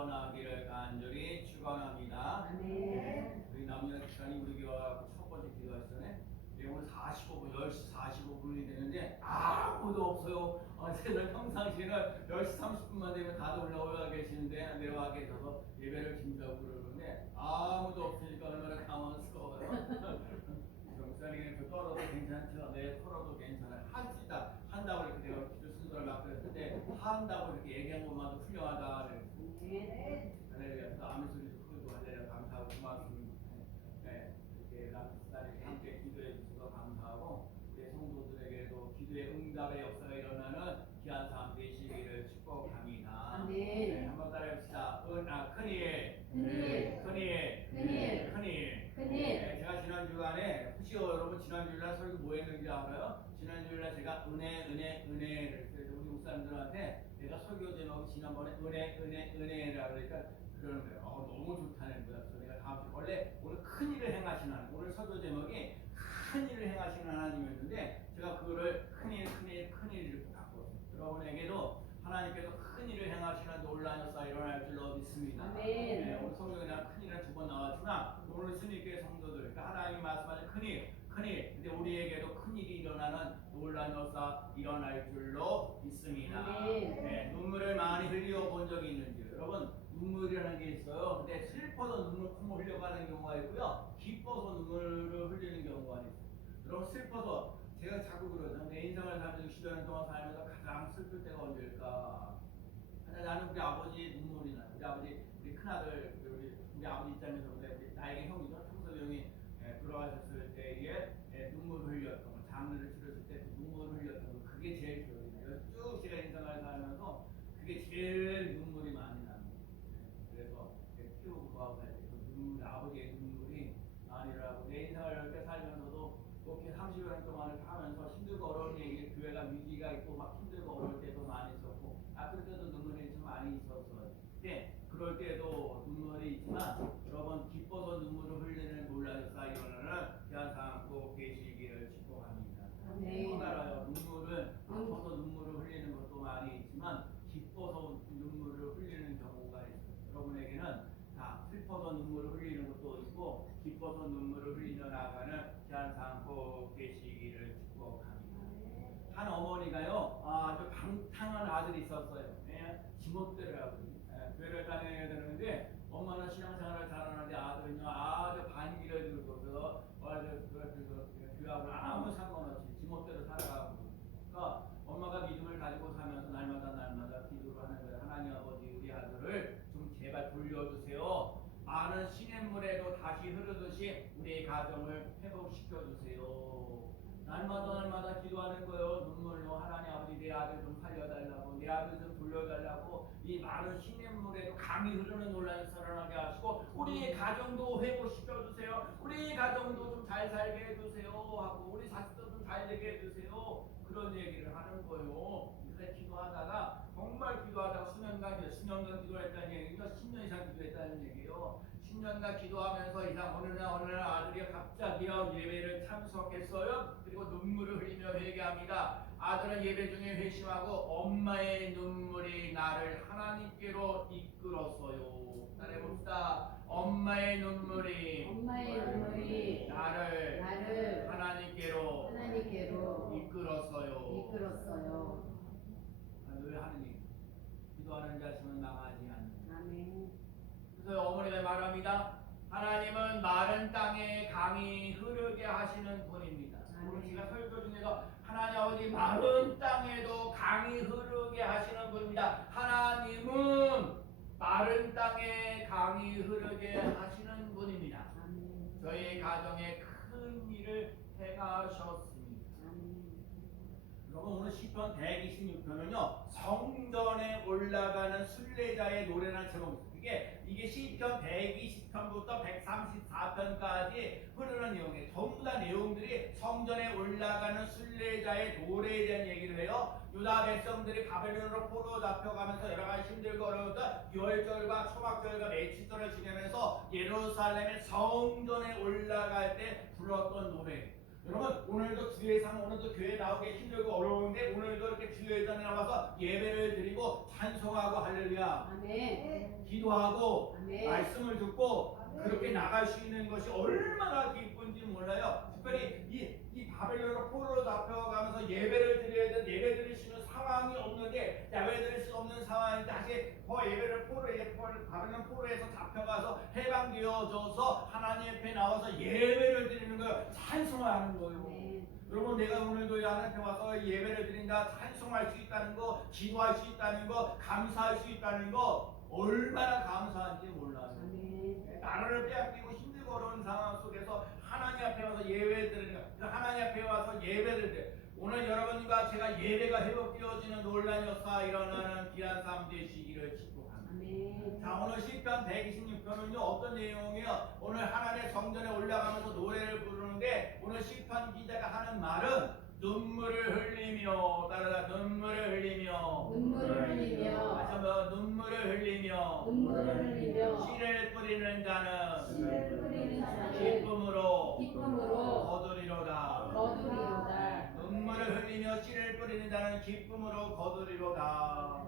일어나기를 간절히 축원합니다. 아멘. 우리 남녀 시간이 우리 교회와 첫 번째 기도했잖아요. 오늘 45분, 10시 45분이 되는데 아무도 없어요. 어제는 평상시에는 10시 30분만 되면 다들 올라와 계시는데 내려와 계셔서 예배를 드린다고 그러는데 아무도 없으니까 얼마나 당황스러워요. 목사님 그 떨어도 괜찮죠? 네, 떨어도 괜찮아요. 합시다. 한다고 이렇게 내가 기도 순서를 막 그랬는데 한다고 이렇게 얘기한 것만도 훌륭하다 그랬어요. 그래서 아무 소리도 크고 하려고 감사하고 고맙습니다. 네, 이렇게 남사님 함께 기도해 주셔서 감사하고 우리 성도들에게도 기도의 응답의 역사가 일어나는 귀한 삶 되시기를 축복합니다. 네, 한번 따라해봅시다. 큰일, 네, 제가 지난 주간에 혹시 여러분 지난 주일날 설교 뭐 했는지 알아요? 지난 주일날 제가 은혜를 그래서 우리 목사님들한테 내가 설교 제목이 지난번에 은혜라고 그러니까 그러는 거예요. 너무 좋다는 거야. 그래서 내가 다음 주 원래 오늘 큰 일을 행하시는 하나님, 오늘 설교 제목이 큰 일을 행하시는 하나님이었는데 제가 그거를 큰 일 이렇게 바꿨어요. 여러분에게도 하나님께서 큰 일을 행하시는 놀라운 역사가 일어날 줄로 믿습니다. 네, 오늘 성경에 큰 일은 두 번 나왔지만 오늘 주님께 성도들, 그러니까 하나님이 말씀하신 큰 일. 근데 우리에게도 큰 일이 일어나는 놀라운 역사 일어날 줄로 믿습니다. 네, 눈물을 많이 흘려 본 적이 있는지 여러분 눈물이라는 게 있어요. 근데 슬퍼서 눈물 콧물 흘려가는 경우가 있고요, 기뻐서 눈물을 흘리는 경우가 있어요. 여러분 슬퍼서 제가 자꾸 그러죠. 내 인생을 살면서 60년 동안 살면서 가장 슬플 때가 언제일까? 나는 우리 아버지 눈물이 나요. 우리 큰아들, 우리 아버지 입장에서 나에게 형이죠. 청소 형이 돌아가셨을 때에 눈물 흘렸던 거, 장례를 치렀을 때 눈물 흘렸던 거, 그게 제일 기억이 나요. 쭉 제가 인생을 살면서 그게 제일 눈물이 많이 납니다. 그래서 키우고 구하고 할 때 그 눈물, 아버지의 눈물이 많이 나고 내 인생을 이렇게 살면서도 그렇게 30여 년 동안을 하면서 힘들고 어려운 얘기, 교회가 위기가 있고 막 힘들고 어려울 때도 많이 있었고 그럴 때도 눈물이 좀 많이 있었어요. 근데 그럴 때도 눈물이 있지만 여러분 기뻐서 눈물을 흘리는 놀라운 역사 일어나는 귀한 삶 꼭 계시기를 축복합니다. 또 알아요. 눈물은 아파서 눈물을 흘리는 것도 많이 있지만 기뻐서 눈물을 흘리는 경우가 있어요. 여러분에게는 다 슬퍼서 눈물을 흘리는 것도 있고 기뻐서 눈물을 흘리며 나아가는 귀한 삶 꼭 되시기를 축복합니다. 한 어머니가요, 아주 방탕한 아들이 있었어요. 지못대라고 교회를 다녀야 되는데 엄마는 신앙생활을 잘하는데 아들은요 아주 반기를 들고서 교회하고 아무 상관없이 지못대로 살아가고, 그러니까 엄마가 믿음을 가지고 살면서 날마다 기도를 하는 거예요. 하나님 아버지, 우리 아들을 좀 제발 돌려주세요. 많은 시냇물에도 다시 흐르듯이 우리 가정을 회복시켜 주세요. 날마다 기도하는 거예요. 눈물로 하나님 아버지 내 아들 좀 살려달라고, 내 아들 좀 돌려달라고, 이 많은 시냇물에도 강이 흐르는 논란을 살아나게 하시고 우리 가정도 회복시켜 주세요. 우리 가정도 좀 잘 살게 해주세요 하고 우리 자식도 좀 잘 되게 해주세요. 그런 얘기를 하는 거예요. 그래서 기도하다가 정말 기도하다가 수년간 기도했다는 얘기죠. 10년 이상 기도했다는 얘기예요. 10년간 기도하면서 어느 날 아들이 갑자기 예배를 참석했어요. 그리고 눈물을 흘리며 회개합니다. 아들은 예배 중에 회심하고 엄마의 눈물이 나를 하나님께로 이끌었어요. 따라해봅시다. 엄마의 눈물이 나를 하나님께로 이끌었어요. 늘 하느님, 기도하는 자식은 망하지 않는다. 그래서 어머니가 말합니다. 하나님은 마른 땅에 강이 흐르게 하시는 분입니다. 오늘 제가 설교 중에서 하나님 아버지 마른 땅에도 강이 흐르게 하시는 분입니다. 하나님은 마른 땅에 강이 흐르게 하시는 분입니다. 저희 가정에 큰 일을 행하셨습니다. 여러분 오늘 시편 126편은요 성전에 올라가는 순례자의 노래라는 제목입니다. 이게 시편 120편부터 134편까지 흐르는 내용이에요. 전부 다 내용들이 성전에 올라가는 순례자의 노래에 대한 얘기를 해요. 유다 백성들이 바벨론으로 포로 잡혀가면서 여러 가지 힘들고 어려웠던 유월절과 초막절과 매치절을 지내면서 예루살렘의 성전에 올라갈 때 불렀던 노래. 여러분 오늘도 주의상 오늘도 교회 나오기 힘들고 어려운데 오늘도 이렇게 주의전에 나와서 예배를 드리고 찬송하고 할렐루야. 기도하고 아멘. 말씀을 듣고 그렇게 나갈 수 있는 것이 얼마나 기쁜지 몰라요. 특별히 이 바벨론으로 포로로 잡혀가면서 예배를 드려야 되는 예배 드릴 수 있는 상황이 없는데 예배 드릴 수 없는 상황인데 다시 예배를 바벨론 포로에서 잡혀가서 해방되어져서 하나님 앞에 나와서 예배를 드리는 거예요. 찬송하는 거예요. 아멘. 여러분 내가 오늘도 하나님 앞에 와서 예배를 드린다 찬송할 수 있다는 거 기도할 수 있다는 거 감사할 수 있다는 거 얼마나 감사한지 몰라요. 아멘. 나라를 빼앗기고 힘들고 어려운 상황 속에서 하나님 앞에 와서 예배를 드리는 거 하나님 앞에 와서 예배를 드려 오늘 여러분과 제가 예배가 회복되어지는 놀란 역사 일어나는 귀한 삶 되시기를 축복합니다. 아멘. 자 오늘 시편 126편은요 어떤 내용이에요? 오늘 하나님의 성전에 올라가면서 노래를 부르는데 오늘 시편 기자가 하는 말은 눈물을 흘리며 따라가 눈물을 흘리며 다시 한번 눈물을 흘리며 씨를 뿌리는 자는 기쁨으로 거두리로다. 눈물을 흘리며 씨를 뿌리는 자는 기쁨으로 거두리로다.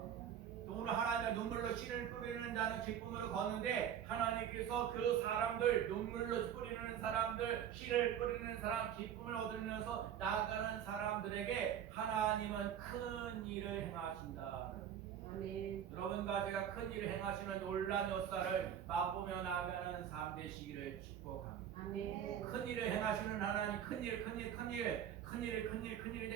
오늘 하나님의 눈물로 씨를 뿌리는 자는 기쁨으로 걷는데 하나님께서 그 사람들 눈물로 뿌리는 사람들 씨를 뿌리는 사람 기쁨을 얻으면서 나아가는 사람들에게 하나님은 큰 일을 행하신다. 아멘. 여러분과 제가 큰 일을 행하시는 놀란 역사를 맛보며 나아가는 삶 되시기를 축복합니다. 아멘. 큰 일을 행하시는 하나님 큰일인데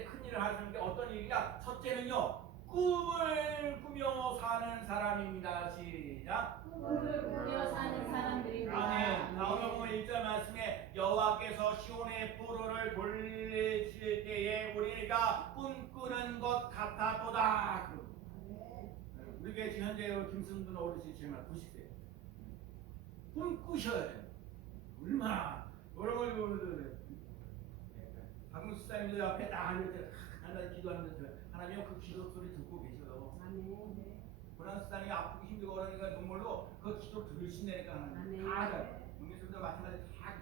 큰 일을 하시는 게 어떤 일이냐? 첫째는요. 꿈을 꾸며 사는 사람입니다. 시작. 꿈을 꾸며 사는 사람들입니다. 아멘. 나오면 1절 말씀에 여호와께서 시온의 포로를 돌리실 때에 우리가 꿈꾸는 것 같았도다. 우리 교회 현재 김승준 어르신 지금 90세. 꿈꾸셔야 돼요. 얼마나 여러분 박문수사님도 옆에 딱 앉아서 하나님 기도하는데 하나님 그 기도 소리 듣고 계셔요. 아멘. 고난수사님이 아프고 힘들고 그러니까 눈물로 그 기도 들으신다니까 하나님 다 알아요. 용기술도 마찬가지 다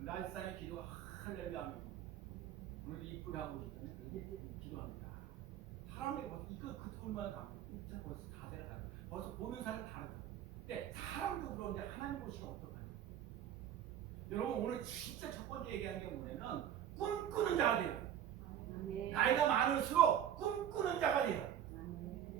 날사의 기도가 할렐루야. 오늘도 이쁘게 하고 있잖아요. 기도합니다. 사람이 벌써 이거 그 얼마나 다르고 벌써 자세가 다르고 벌써 보는 사람 다르다. 근데 사람도 그런데 하나님 보시면 어떡하냐. 여러분 오늘 진짜 첫 번째 얘기한 게 뭐냐면 꿈꾸는 자가 돼요. 나이가 많을수록 꿈꾸는 자가 돼요.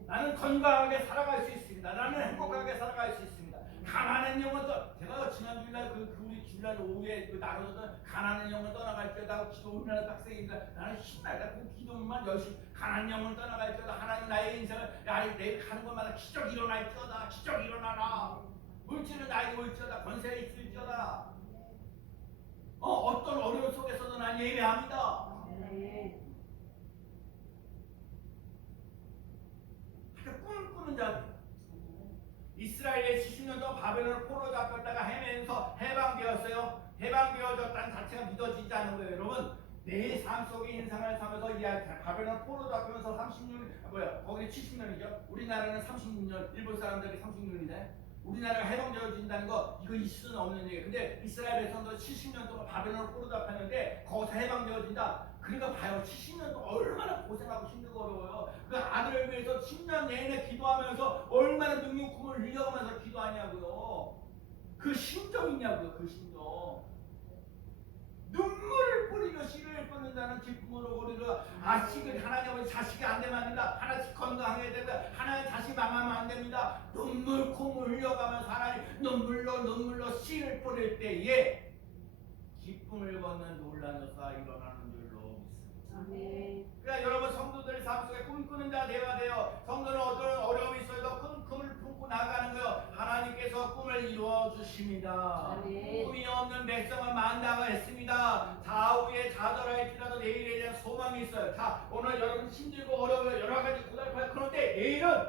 나는 건강하게 살아갈 수 있습니다. 나는 행복하게 살아갈 수 있습니다. 가난한 영혼 제가 지난 주일날 우리 주일날 오후에 나누었던 가난한 영혼 떠나갈 때다 기도 얼마나 빡세니까 나는 신나다. 그 기도만 열심히 가난한 영혼 떠나갈 때다 하나님 나의 인생을 내일 가는 것마다 기적 일어날지어다. 기적 일어나라. 물질은 나에게 올지어다. 권세가 있을지어다. 어떤 어려움 속에서도 난 예배합니다. 꿈꾸는 자들. 이스라엘의 70년 동안 바벨론을 포로 잡혔다가 헤매면서 해방되었어요. 해방되어졌다는 자체가 믿어지지 않는 거예요. 여러분 내 삶 속에 인생을 살면서 바벨론 포로 잡히면서 30년 거기 70년이죠. 우리나라는 36년 일본 사람들이 36년인데 우리나라가 해방되어진다는 거 이거 있을 수는 없는 얘기예요. 근데 이스라엘 백성도 70년 동안 바벨론을 포로 잡혔는데 거기서 해방되어진다. 그러니까 봐요. 70년 동안 얼마나 고생하고 힘들고 어려워요. 그 아들을 위해서 10년 내내 기도하면서 얼마나 능력kum을 흘려가면서 기도하냐고요. 그 심정이 있냐고요. 그 심정. 눈물을 뿌리며 씨를 뿌린다는 기쁨으로 우리가 아식을 하나님의 자식이 안 되면 안 된다. 하나씩 건강해야 된다. 하나의 자식 망하면 안 됩니다. 눈물 콩을 흘려가면서 하나님 눈물로 씨를 뿌릴 때에 기쁨을 걷는 놀라운 역사 일어나는 줄로 믿습니다. 아멘. 그러니까 여러분 성도들 삶 속에 꿈꾸는 자 되어야 돼요. 성도는 어떤 어려움이 있어도 꿈을 품고 나가는 거예요. 하나님께서 꿈을 이루어 주십니다. 아멘. 꿈이 없는 백성은 만다가 했습니다. 좌우에 좌절할지라도 내일에 대한 소망이 있어요. 자, 오늘 여러분 힘들고 어려워요. 여러 가지 고달파요. 그런데 내일은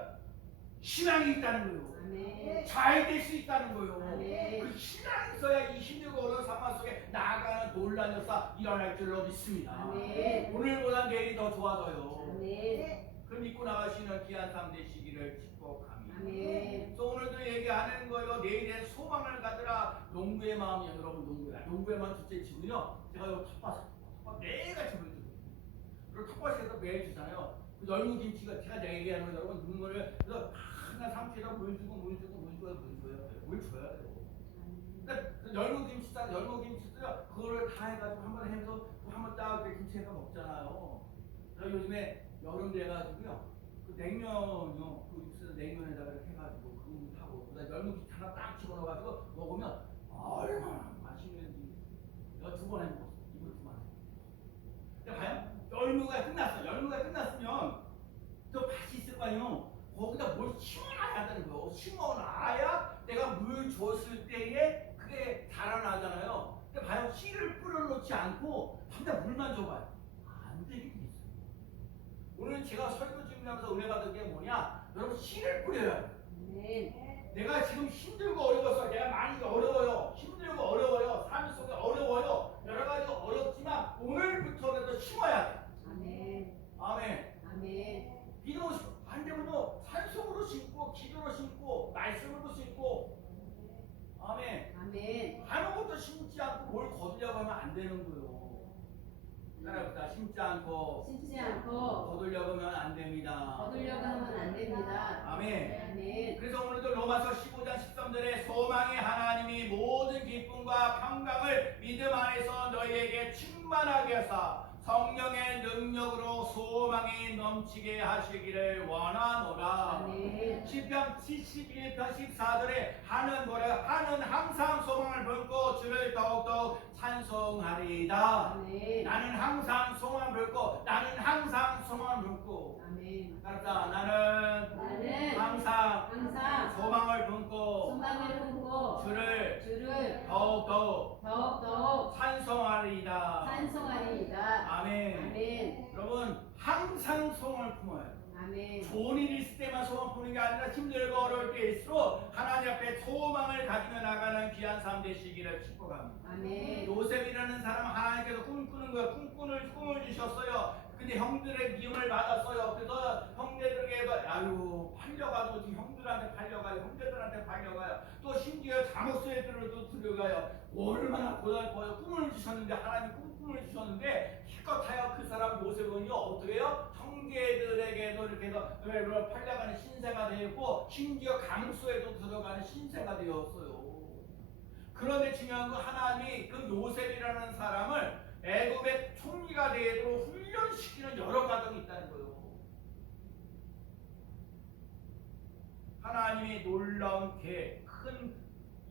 희망이 있다는 거예요. 아멘. 잘 될 수 있다는 거예요. 아멘. 그 신앙이 있어야 이 힘들고 어려운 상황 속에 나아가는 놀라운 역사 일어날 줄로 믿습니다. 아멘. 오늘보다 내일이 더 좋아져요. 아멘. 그 믿고 나가시는 귀한 삶 되시기를 축복합니다. 아멘. 그래서 오늘도 얘기하는 거예요. 내일의 소망을 가져라. 농부의 마음이요. 여러분 농부의 마음 둘째 치고요. 제가 이 텃밭 매일같이 보여드려요. 그리고 텃밭에서 매일 주잖아요. 그 열무 김치가 제가 얘기하는 거 여러분 눈물을 그래서 김치나 상추에다 물 주고 물 줘요. 물 줘야 돼요. 그러니까 열무김치도요. 그거를 다 해가지고 한번 해서 한번 딱 김치 해서 먹잖아요. 저 요즘에 여름 돼가지고요. 그 냉면요. 그 육수 냉면에다가 이렇게 해가지고 그거 하고 그다음 열무김치 하나 딱 집어넣어가지고 먹으면 얼마나 맛있는지 내가 2번 해먹었어. 이번 2번. 근데 봐요. 열무가 끝났어. 열무가 끝났으면 또 맛이 있을 거 아니에요. 거기다 뭘 심어놔야 되는 거예요. 심어놔야 내가 물 줬을 때에 그게 자라나잖아요. 근데 봐요. 씨를 뿌려놓지 않고 그냥 물만 줘봐요. 안 되게 돼 있어요. 오늘 제가 설교 준비하면서 은혜 받은 게 뭐냐? 여러분 씨를 뿌려야 돼요. 내가 지금 힘들고 어려워서 내가 많이 어려워요. 힘들고 어려워요. 삶 속에 어려워요. 여러 가지 어렵지만 오늘부터라도 심어야 돼. 아멘. 믿음으로 심고 안 되면요 산속으로 심고 기도로 심고 말씀으로 심고 아멘. 아무것도 심지 않고 뭘 거두려고 하면 안 되는 거예요. 따라합시다. 심지 않고 거두려고 하면 안 됩니다. 아멘. 그래서 오늘도 로마서 15장 13절에 소망의 하나님이 모든 기쁨과 평강을 믿음 안에서 너희에게 충만하게 하사 성령의 능력으로 소망이 넘치게 하시기를 원하노라. 시편 71편 14절에 하는 항상 소망을 품고 주를 더욱더 찬송하리이다. 나는 항상 소망을 품고 나는 항상 소망을 품고 따라서 나는 항상 소망을 품고 주를 더욱더 찬송하리이다. 아멘. 여러분 항상 소망을 품어야 돼요. 좋은 일이 있을 때만 소망 품는 게 아니라 힘들고 어려울 때일수록 하나님 앞에 소망을 가지며 나가는 귀한 삶 되시기를 축복합니다. 요셉이라는 사람은 하나님께서 꿈꾸는 거예요. 꿈을 주셨어요. 근데 형들의 미움을 받았어요. 그래서 형제들에게도 팔려가도 형들한테 팔려가요. 형제들한테 팔려가요. 또 심지어 자목수에들도 들어가요. 얼마나 고달퍼요. 꿈을 주셨는데 하나님 꿈을 주셨는데 기껏하여 그 사람 요셉은요 어떻게 해요? 형제들에게도 이렇게 해서 팔려가는 신세가 되었고 심지어 감수에도 들어가는 신세가 되었어요. 그런데 중요한 건 하나님이 그 요셉이라는 사람을 애굽의 총리가 되도록 훈련시키는 여러 과정이 있다는 거예요. 하나님이 놀라운 큰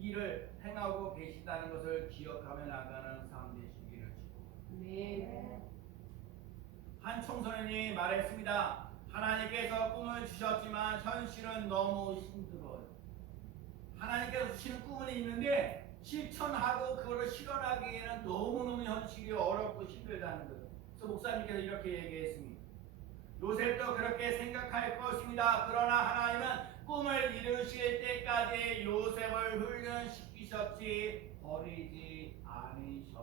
일을 행하고 계시다는 것을 기억하며 나가는 삶 되시기를 축복합니다. 한 청소년이 말했습니다. 하나님께서 꿈을 주셨지만 현실은 너무 힘들어요. 하나님께서 주시는 꿈은 있는데 실천하고 그거를 실현하기에는 너무너무 현실이 어렵고 힘들다는 거예요. 그래서 목사님께서 이렇게 얘기했습니다. 요셉도 그렇게 생각할 것입니다. 그러나 하나님은 꿈을 이루실 때까지 요셉을 훈련시키셨지 버리지 않으셨습니다.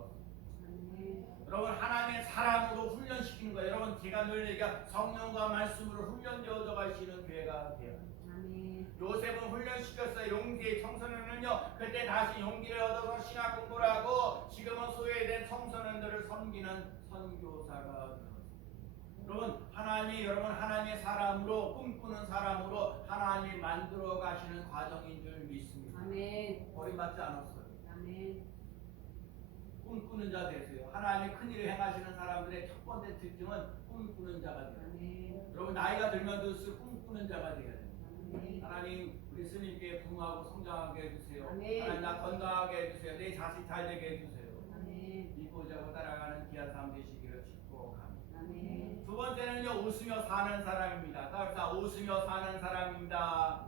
여러분 하나님의 사람으로 훈련시키는 거예요. 여러분 제가 늘 얘기한 성령과 말씀으로 훈련되어져 가시는 교회가 돼요. 요셉은 훈련시켰어요. 용기 청소년은요 그때 다시 용기를 얻어서 신학 공부를 하고 지금은 소외된 청소년들을 섬기는 선교사가 되었습니다. 여러분 하나님이 여러분 하나님의 사람으로 꿈꾸는 사람으로 하나님이 만들어 가시는 과정인 줄 믿습니다. 버림받지 않았어요. 꿈꾸는 자 되세요. 하나님의 큰일을 행하시는 사람들의 첫 번째 특징은 꿈꾸는 자가 돼요. 여러분 나이가 들면 들수록 꿈꾸는 자가 돼야 돼요. 하나님 우리 스님께 부흥하고 성장하게 해주세요. 하나님 나 건강하게 해주세요. 내 자식 잘 되게 해주세요. 믿고 자고 따라가는 귀한 삶 되시기를 축복합니다. 두 번째는요 웃으며 사는 사람입니다. 따라서 웃으며 사는 사람입니다.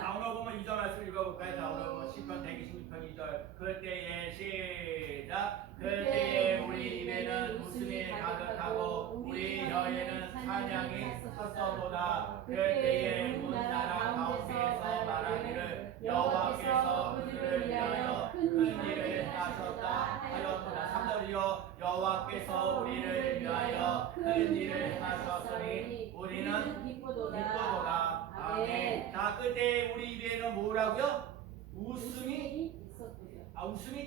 자 오늘 보면 2절 말씀 읽어볼까요? 자 오늘 보면 시편 126편 2절 그때에 시작 그때에 우리 입에는 웃음이 가득하고 우리 혀에는 찬양이 섰어도다. 그때에 온 나라 가운데에서 말하기를 여호와께서 그들을 위하여 큰 일을 하셨다 하였도다. 3절이요 여호와께서 우리를 위하여 큰 일을 행하셨으니 우리는 기쁘도다. 아멘. 자 그때 우리 입에는 뭐라고요? 웃음이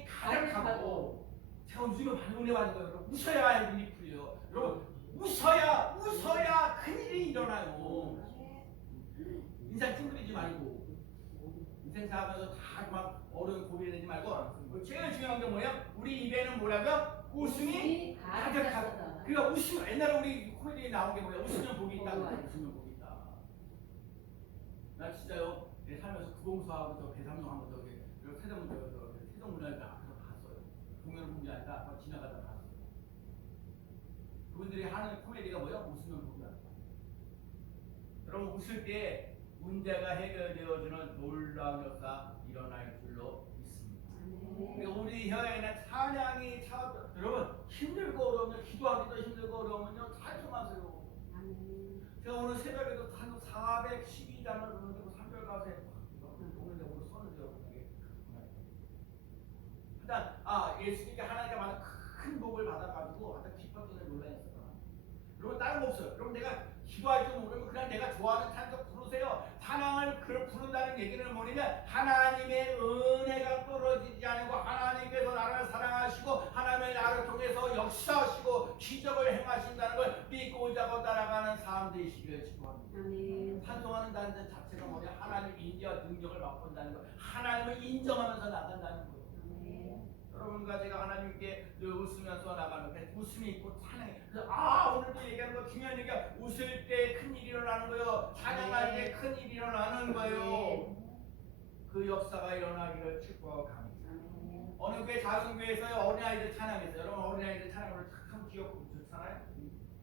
가득하고 제가 웃음이 많이 은혜 받은 거예요. 웃어야 눈이 풀려요. 여러분 웃어야 큰일이 일어나요. 인상 찡그리지 말고 인생 살면서 다 막 어려운 고비에 되지 말고 제일 중요한 게 뭐예요? 우리 입에는 뭐라고요? 웃음이 가득하고. 그러니까 웃음 옛날에 우리 코미디에 나온 게 뭐야? 웃으면 복이 있다. 웃으면 복이 있다. 나 진짜요. 내 살면서 구봉수하고 저 배상용하고 저기 세종문화회 앞에서 봤어요. 공연을 본 게 아니라 막 지나가다 봤어요. 그분들이 하는 코미디가 뭐야? 웃으면 복이 있다. 여러분 웃을 때 문제가 해결되어지는 놀라운 역사 일어날 줄로 믿습니다. 그리고 우리 혀에는 찬양이 여러분 힘들고 어려우면 기도하기도 힘들고 어려우면요 찬송하세요. 제가 오늘 새벽에도 한 412장을 부르는데 3절 가서 오늘 손을 들어보는 하여튼 예수님께 하나님께 큰 복을 받아가지고 하여튼 기뻤던 논란이 있었더라. 여러분 다른 거 없어요. 여러분 내가 기도할 줄 모르면 그냥 내가 좋아하는 찬송 부르세요. 찬양을 부른다는 얘기는 뭐냐면 하나님의 은혜가 떨어지지 않고 하나님께서 나를 사랑하시고 하나님의 나를 통해서 역사하시고 기적을 행하신다는 걸 믿고 자고 따라가는 삶 되시기를 축복합니다. 찬송하는 다는 자체가 뭐냐? 하나님 인지와 능력을 맛본다는 거, 하나님을 인정하면서 나간다는 거예요. 여러분과 제가 하나님께 늘 웃으면서 나가는 웃음이 있고 찬양이. 그래서 오늘도 얘기하는 거 중요한 얘기야. 웃을 때 큰 일이 일어나는 거예요. 찬양할 때 큰 일이 일어나는 거예요. 그 역사가 일어나기를 축복합니다. 어느 교회 작은 교회에서요 어린아이들 찬양했어요. 여러분 어린아이들 찬양을 참 귀엽고 좋잖아요.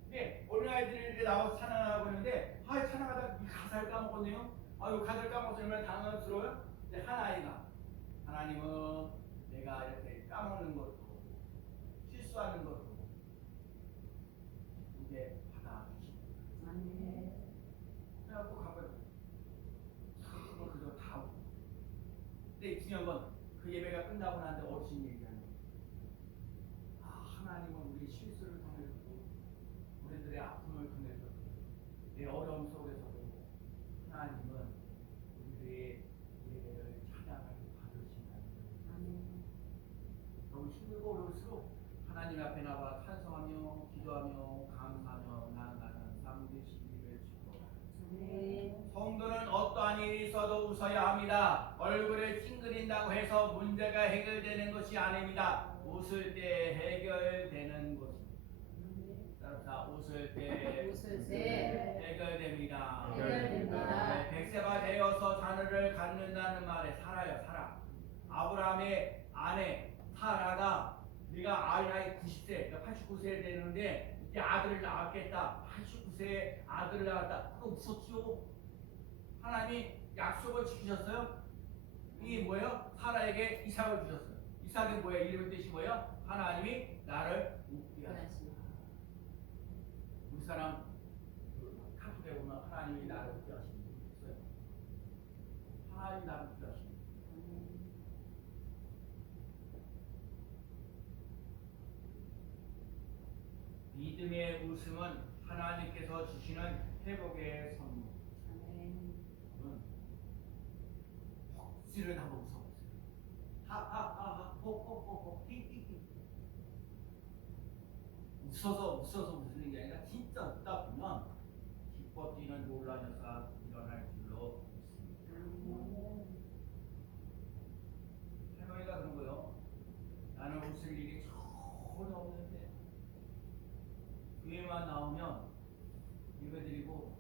근데 어린아이들이 이렇게 나와서 찬양하고 있는데 찬양하다 가사를 까먹었네요. 이 가사를 까먹어서 얼마나 당황스러워요. 근데 한 아이가 하나님은 내가 이렇게 까먹는 것도 실수하는 것도 이제 받아주십니다. 그래갖고 가봐요. 그거 다 오고. 근데 중요한 건 그 예배가 끝나고 나는데 어르신이 얘기하는 거예요. 하나님은 우리 실수를 통해서도 우리들의 아픔을 통해서도 내 어려움 속에서도 하나님은 우리들의 예배를 찬양하게 받으신다는 거예요. 너무 힘들고 어려울수록 하나님 앞에 나와 찬송하며 기도하며 감사하며 나아가는 삶 되시기를 축복합니다. 성도는 어떠한 일이 있어도 웃어야 합니다. 얼굴을 찡그린다고 해서 문제가 해결되는 것이 아닙니다. 웃을 때 해결되는 것입니다. 따라서 웃을 때 해결됩니다. 해결됩니다. 백세가 되어서 자녀를 갖는다는 말에 살아. 아브라함의 아내 사라가 네가 나이 90세, 89세 되는데 이제 아들을 낳았겠다. 89세에 아들을 낳았다. 그거 웃었죠. 하나님이 약속을 지키셨어요. 이게 뭐예요? 사라에게 이삭을 주셨어요. 이삭이 뭐예요? 이름의 뜻이 뭐예요? 하나님이 나를 웃게 하셨습니다. 우리 사람 카톡에 보면 하나님이 나를 웃게 하십니다. 하나님이 나를 웃게 하십니다. 믿음의 웃음은 하나님께서 주시는 회복의 선물. 혹시를 한번 웃어보세요. 호호호호 히히히. 웃어서 웃는 게 아니라 진짜 웃다 보면 기뻐 뛰는 놀라운 역사 일어날 줄로 믿습니다. 할머니가 그런 거요. 나는 웃을 일이 전혀 없는데 교회만 나오면 예배드리고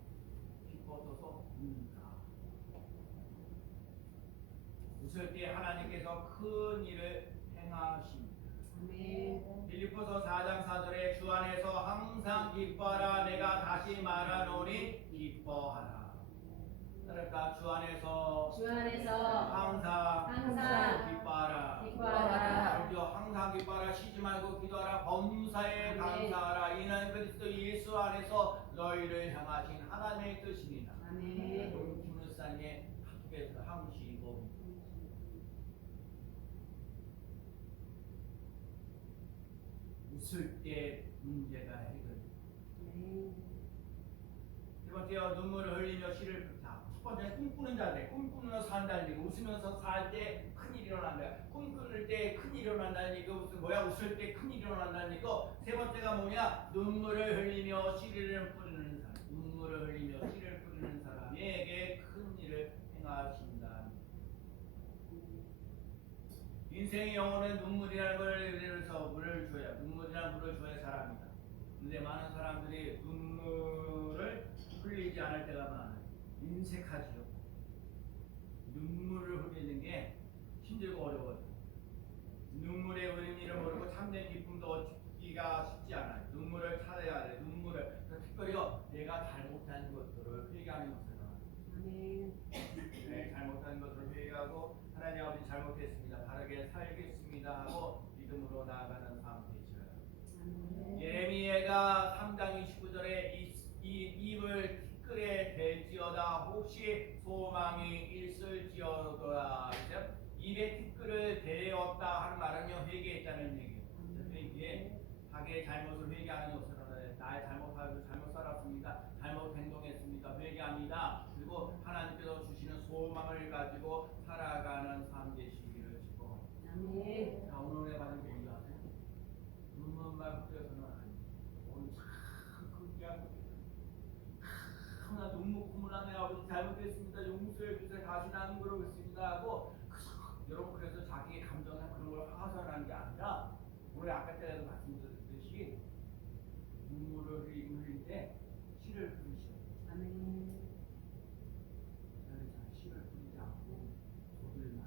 기뻐져서 웃는다. 웃을 때 하나님께서 큰 일을 행하십니다. 빌립보서 4장 4절에 주 안에서 항상 기뻐하라. 내가 다시 말하노니 기뻐하라. 그러니까 주 안에서 항상 기뻐하라. 그리고 항상 기뻐하라. 쉬지 말고 기도하라. 범사에 감사하라. 이는 그리스도 예수 안에서 너희를 향하신 하나님의 뜻입니다. 김문사님의 카톡에서 항시고 웃을 때 문제가 해결됩니다. 세 번째요, 눈물을 흘리며 시를 붓다. 첫 번째는 꿈꾸는 자들, 꿈꾸면서 산다는 얘기, 웃으면서 살 때 큰일이 일어난다. 꿈꾸는 때 큰일이 일어난다는 얘기, 웃을 때 큰일이 일어난다는 얘기고, 세 번째가 뭐냐? 눈물을 흘리며 씨를 뿌리는 사람. 눈물을 흘리며 씨를 뿌리는 사람에게 큰일을 인생의 영혼은 눈물이라는 걸 그래서 물을 줘야 눈물이라는 물을 줘야 사람이다. 근데 많은 사람들이 눈물을 흘리지 않을 때가 많아요. 인색하지요. 눈물을 흘리는 게 힘들고 어려워요. 눈물의 의미를 모르고 참된 기쁨도 얻기가 쉽지 않아요. 눈물을 찾아야 돼. 눈물을 특별히요 내가 잘못한 것들을 회개하는 것을 네, 잘못한 것을 회개하고 하나님 아버지 잘못했습니다. 바르게 살겠습니다 하고 믿음으로 나아가는 삶 되시어요. 예레미야가 3장 29절에 이 입을 티끌에 댈지어다 혹시 소망이 있을지어다. 입에 티끌을 대었다 하는 말은요 회개했다는 얘기예요. 회개, 자기의 잘못을 회개하는 것으로 나의 잘못 살았습니다. 잘못 행동했습니다. 회개합니다. 그리고 하나님께서 주시는 소망을 가지고 살아가는 삶 되시기를 축복합니다. 자, 오늘 받은 공유 아세요? 눈물만 흘려서는 아닙니다. 오늘 참 그냥 하나 눈물 콧물나네 아버지 잘못했습니다. 용서해 주세요. 다시는 안 그러겠습니다 하고 여러분 그래서 자기의 감정이나 그런 걸 하소연하는 게 아니라 오늘 아까 때에도 말씀드렸듯이 눈물을 흘릴 때 씨를 뿌리셔야 돼요. 씨를 뿌리지 않고 도들만.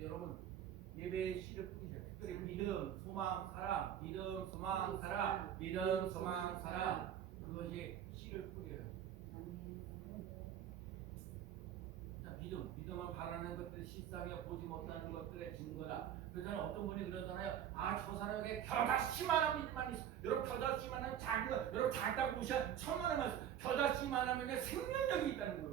여러분 예배에 씨를 뿌리셔야 돼요. 특별히 믿음, 소망, 사랑, 믿음, 소망, 사랑, 믿음, 소망, 사랑 그것이 씨를 뿌려요. 믿음은 바라는 것들 실상에 보지 못하는 것들의 증거다. 그래서 어떤 분이 그러잖아요. 아, 저 사람에게 겨자씨만한 믿음만 있어. 여러분 겨자씨만한 작은 거, 여러분 작다고 무시한 천만원만 있어. 겨자씨만하면 생명력이 있다는 거예요.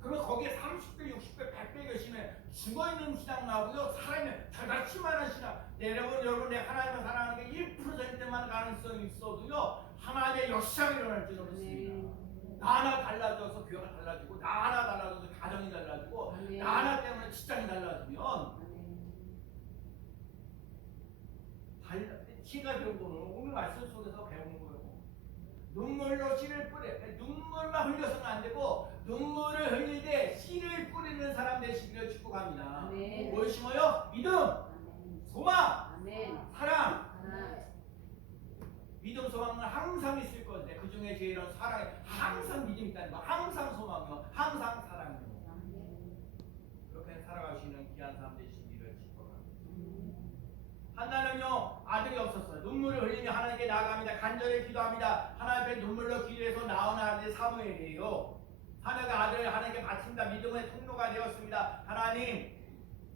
그러면 거기에 30배, 60배, 100배 계시면 죽어있는 신앙 나오고요. 살아있는 겨자씨만한 신앙. 여러분 내 하나님을 사랑하는 게 1%만 가능성이 있어도요. 하나님의 역사가 일어날 줄로 믿습니다. 나 하나 달라져서 교회가 달라지고 나 하나 달라져서 가정이 달라지고 나 하나 때문에 직장이 달라지면 씨가 배운 거는 오늘 말씀 속에서 배우는 거예요. 눈물로 씨를 뿌려 눈물만 흘려서는 안 되고 눈물을 흘릴 때 씨를 뿌리는 사람 되시기를 축복합니다. 뭘 심어요? 믿음, 소망, 사랑. 믿음, 소망은 항상 있을 건데 그 중에 제일은 사랑이 항상 믿음이 있다는 거, 항상 소망이요, 항상 사랑이요. 그렇게 살아가시는 귀한 사람 되시기를 축복합니다. 한나는요 아들이 없었어요. 눈물을 흘리며 하나님께 나아갑니다. 간절히 기도합니다. 하나님 앞에 눈물로 기도해서 낳은 아들 사무엘이에요. 하나가 아들을 하나님께 바칩니다. 믿음의 통로가 되었습니다. 하나님,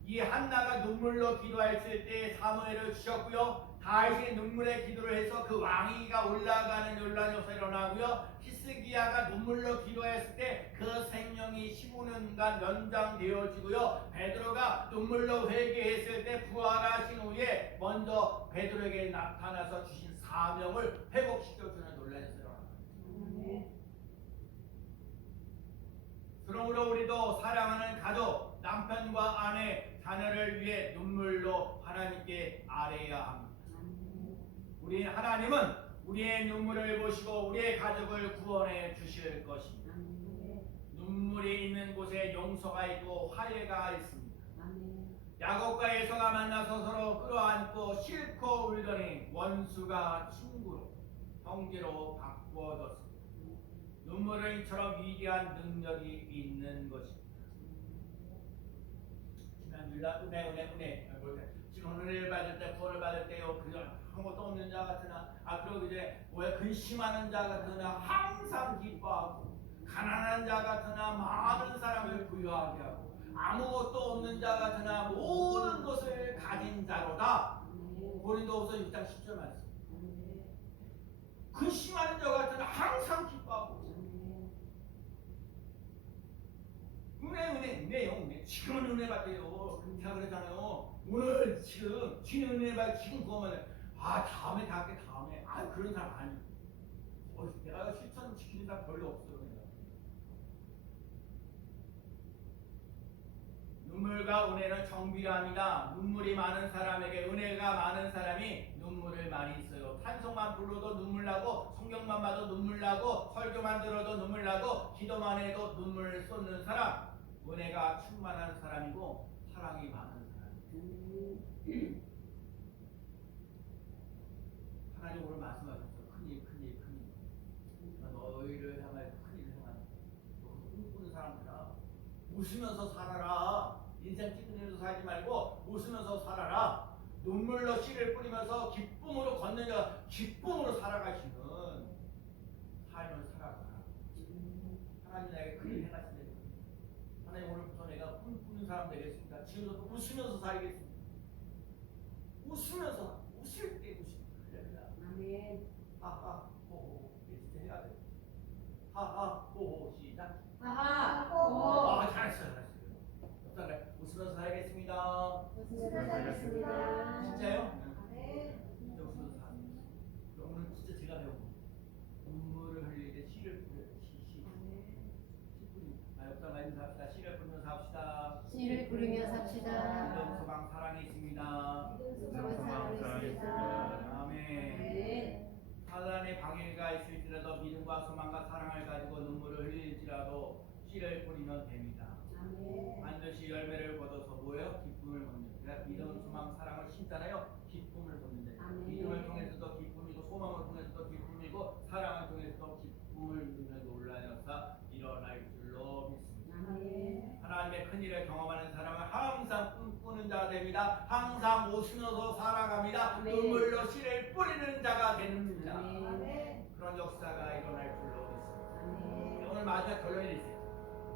이 한나가 눈물로 기도했을 때 사무엘을 주셨고요. 다윗이 눈물의 기도를 해서 그 왕위가 올라가는 요르단 요새 일어나고요. 히스기야가 눈물로 기도했을 때 그 생명이 15년간 연장되어지고요. 베드로가 눈물로 회개했을 때 부활하신 후에 먼저 베드로에게 나타나서 주신 사명을 회복시켜주는 논란이 일어납니다. 그러므로 우리도 사랑하는 가족, 남편과 아내, 자녀를 위해 눈물로 하나님께 아뢰야 합니다. 우리 하나님은 우리의 눈물을 보시고 우리의 가족을 구원해 주실 것입니다. 눈물이 있는 곳에 용서가 있고 화해가 있습니다. 야곱과 에서가 만나서 서로 끌어안고 싫고 울더니 원수가 친구로 형제로 바꾸어졌습니다. 눈물은 이처럼 위대한 능력이 있는 것입니다. 지난 은혜 지금 은혜를 받을 때 구원을 받을 때요 그저 아무것도 없는 자 같으나 그리고 이제 근심하는 자 같으나 항상 기뻐하고 가난한 자 같으나 많은 사람을 부유하게 하고 아무것도 없는 자 같으나 모든 것을 가진 자로다. 고린도후서 6장 10절 말씀. 근심하는 자 같으나 항상 기뻐하고 은혜. 지금은 은혜 받대요. 제가 그랬잖아요. 오늘 지금 은혜 받 지금 구원을 다음에 그런 사람 아니에요. 내가 실천 지키는 사람 별로 없어요. 눈물과 은혜는 정비례합니다. 눈물이 많은 사람에게 은혜가 많은 사람이 눈물을 많이 써요. 찬송만 불러도 눈물 나고 성경만 봐도 눈물 나고 설교만 들어도 눈물 나고 기도만 해도 눈물을 쏟는 사람. 은혜가 충만한 사람이고 사랑이 많은 사람. 하나님 오늘 말씀하셨어. 큰일. 너희를 향하여 큰일을 행한다. 꿈꾸는 사람들아, 웃으면서 살아라. 인생 찌푸리면서 살지 말고 웃으면서 살아라. 눈물로 씨를 뿌리면서 기쁨으로 걷는 자, 기쁨으로 살아가시는 삶을 살아가라. 하나님 나에게 큰일 행하시네. 하나님 오늘부터 내가 꿈꾸는 사람 되겠습니다. 지금부터 웃으면서 살겠습니다. 웃으면서 웃을 때 웃습니다. 아멘. 하하 호호 이제 해야 돼. 하하 호호 시작. 하하 호호. 아 잘했어요. 어떤가요? 웃으면서 살겠습니다. 웃으면서 살겠습니다. 진짜요? 아멘. 진짜 웃으면서 살겠습니다. 오늘 진짜 제가 배운 거. 눈물을 흘릴 때 씨를 뿌려요. 씨 뿌리. 옆사 말씀 합시다. 씨를 뿌리면서 합시다. 씨를 뿌리며 삽시다. 믿음 소망 사랑이 있습니다. 믿음 소망 사랑이 있습니다. 아멘. 사단의 방해가 있을지라도 믿음과 소망과 사랑을 가지고 눈물을 흘릴지라도 씨를 뿌리면 됩니다. 아멘. 반드시 열매를 거둬서 뭐예요? 기쁨을 얻는. 그러니까 믿음, 소망, 사랑을 심잖아요. 기쁨을 얻는데. 아멘. 믿음을 통해서도 기쁨이고 소망을 통해서도 기쁨이고 사랑을 통해서도 기쁨을 얻는 놀라운 역사 일어날 줄로 믿습니다. 아멘. 하나님의 큰일을 경험하는 사람은 항상 꿈꾸는 자가 됩니다. 항상 웃으면서 살아갑니다. 아멘. 눈물로 씨를 뿌리는 자가 됩니다. 아멘. 그런 역사가 일어날 줄로 믿습니다. 아멘. 오늘 마지막 결론이 있어요.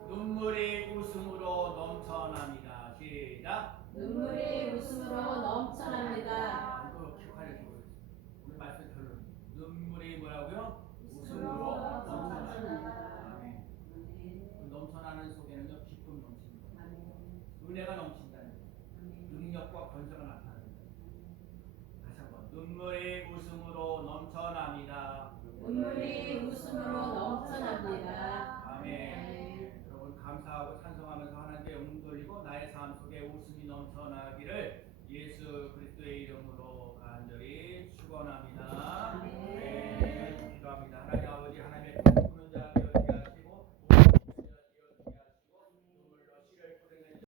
눈물이 웃음으로 넘쳐납니다. 시작. 눈물이 웃음으로 넘쳐납니다. 이거 기억하려 기억했어요. 오늘 말씀 결론. 눈물이 뭐라고요? 웃음으로 넘쳐납니다. 아멘. 그 넘쳐나는 속에는요 기쁨이 넘칩니다. 은혜가 넘친다는 거예요. 능력과 권세가 나타납니다. 다시 한번 눈물이 웃음으로 넘쳐납니다. 눈물이 웃음으로 넘쳐납니다. 아멘. 여러분 감사하고 찬송하면서 하나님께 영광 돌리고 나의 삶 속에 웃음이 넘쳐나기를 예수 그리스도의 이름으로